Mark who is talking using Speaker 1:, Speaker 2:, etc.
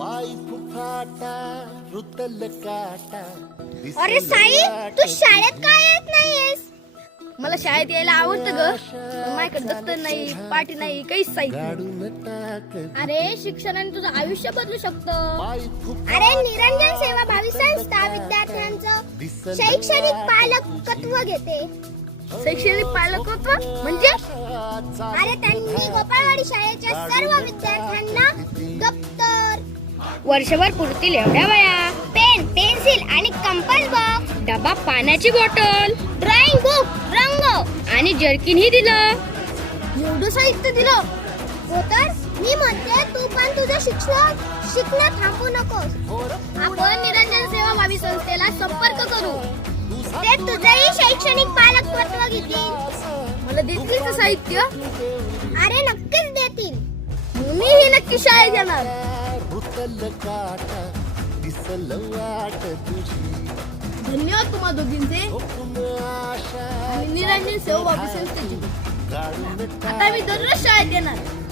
Speaker 1: अरे साई, तू शाळेत काय येत नाहीयेस?
Speaker 2: मला शाळेत यायला आवडतं ग, पण माझ्याकडे दप्तर नाही, पाटी नाही, काहीच साहित्य नाही.
Speaker 1: अरे शिक्षणाने तुझं आयुष्य बदलू शकतं. अरे निरंजन सेवा भावी संस्था विद्यार्थ्यांचं शैक्षणिक पालकत्व घेते.
Speaker 2: शैक्षणिक पालकत्व म्हणजे?
Speaker 1: अरे त्यांनी गोपाळवाडी शाळेच्या सर्व विद्यार्थ्यांना दप्तर,
Speaker 2: वर्षभर पुरतील एवढ्या वया,
Speaker 1: पेन, पेन्सिल आणि कंपास बॉक्स,
Speaker 2: डबा, पाण्याची बॉटल,
Speaker 1: ड्रॉइंग बुक, रंग
Speaker 2: आणि जर्किन ही दिलं.
Speaker 1: एवढं साहित्य दिलं. हो तर मी म्हणते तू पण तुझं शिकणं थांबू नकोस. आपण निरंजन सेवा भावी संस्थेला संपर्क करू. ते तुझंही शैक्षणिक पालकत्व घेतील.
Speaker 2: मला देतील का साहित्य?
Speaker 1: अरे नक्कीच देतील.
Speaker 2: मीही नक्की शाळेत येणार. धन्यवाद तुम्हा दोघींचे आणि निरंजन सेवा भावी संस्थेचे. आता मी दररोज शाळेत येणार.